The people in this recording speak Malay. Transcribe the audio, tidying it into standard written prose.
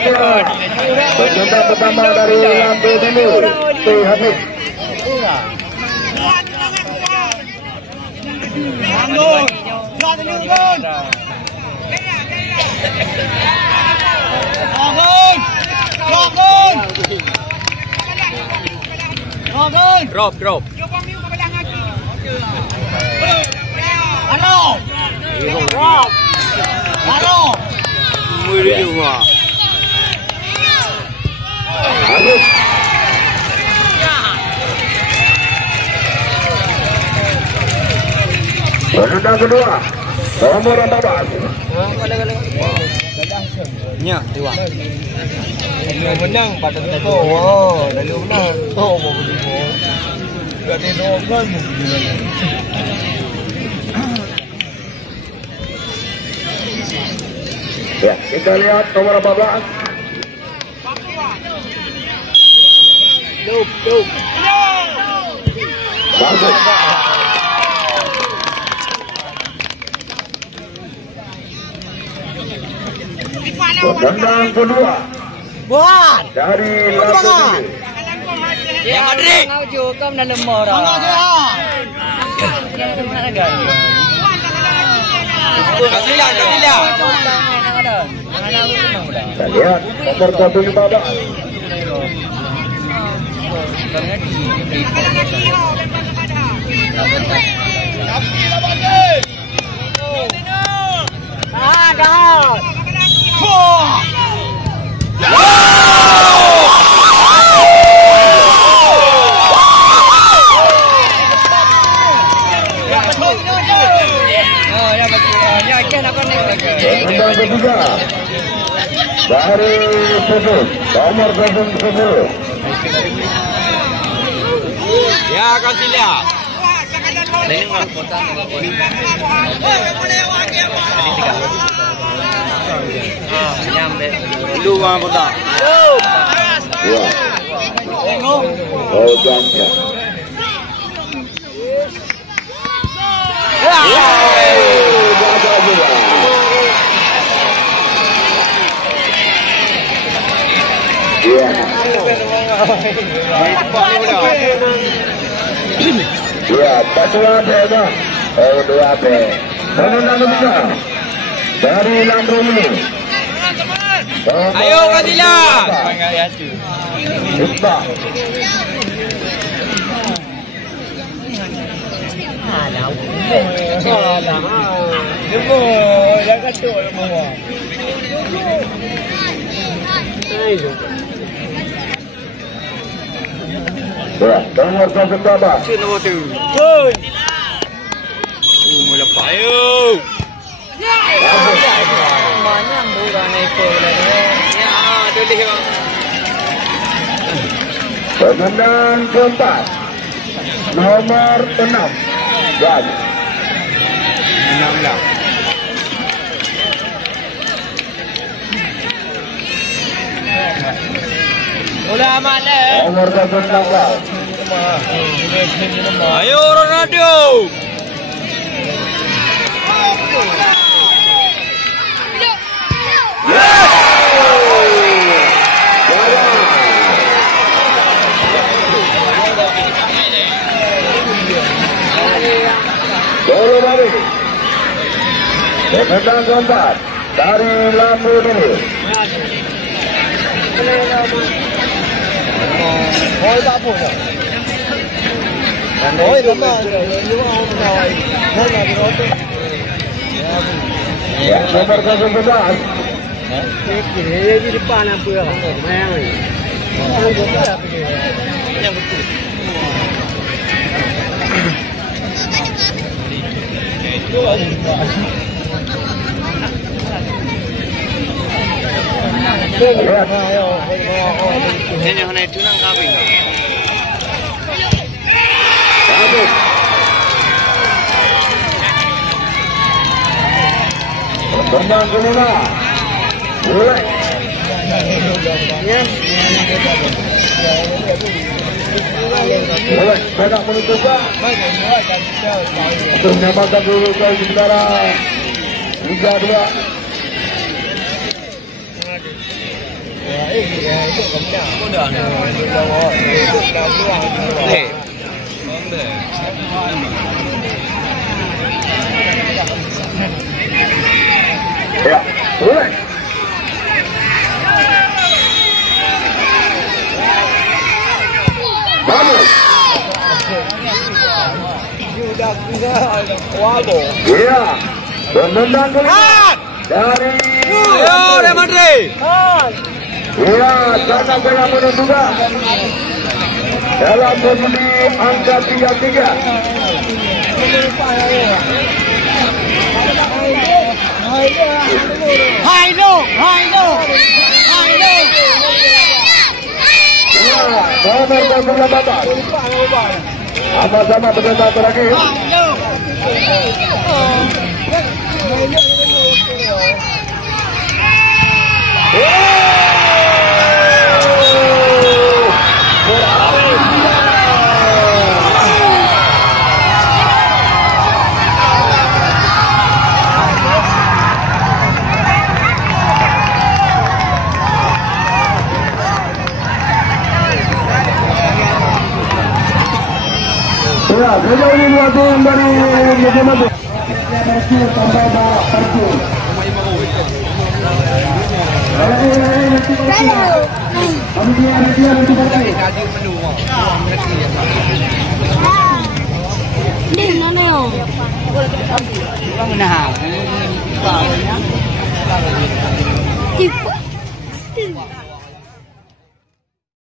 Penyetak pertama dari Lampu Timur T. Hafiz. Drop. Halo. Mười đi đường à. Penendang kedua nomor 14. Nya, dua. Dia menang pada tu. Oh, dari menang. Oh, begitu. Gak dinokan mungkin. Ya, kita lihat nomor 14. Dup. Bagus. Penendang kedua Buat. dari Lampu Timur. Yang Madrid. Ngau juga kan lemah dah. Mana dia? Yang mana kan? Kasilah. Kita lihat nomor 115. Dah. Penendang ketiga dari Sudut nomor 10. Ya, Kasilah. Lu apa tak? Ya. Oh, jangan. Gagal juga. Ya. Ya, Patua Beda. Oh, 2 Penendang ketiga dari Lampu Timur. Ayo, Kasilah. Iqbal. Ya, nomor 14. Cik nombor tu. Mula lepas. Ayo. Mana murah naik Ya, boleh bang. Penendang keempat nomor 6. Dan 6 lah. Bola mana? nomor 16. Ayo, Ronaldo. Bola balik. Penendang keempat dari Lampu Timur. Oh, tak apa dah. Oh, lama je. Mana dia tu? Ya, nomor 11. Dia di depan apa dah? Main ni. Yang betul. Ini hanya itu nang kawin. Bagus. Penendang kelima. Mulai. Mulai. Pedak menutupkan. Untuk menyamakan dulu ke sementara 3-2. itu kemenang. Mudah ni. Ya, boleh. Vamos. Sudah kuabo. Ya, menendang kali dari. Ayo, Real Madrid. Ya, karena bola menentukan dalam posisi angka 3-3. Hai lo. Ya, nomor 18. Sama-sama berdetak terakhir. Ya, sejauh ini buatan dari Muhammad sampai Barat Parkir. Đi nó nèo. Tiếp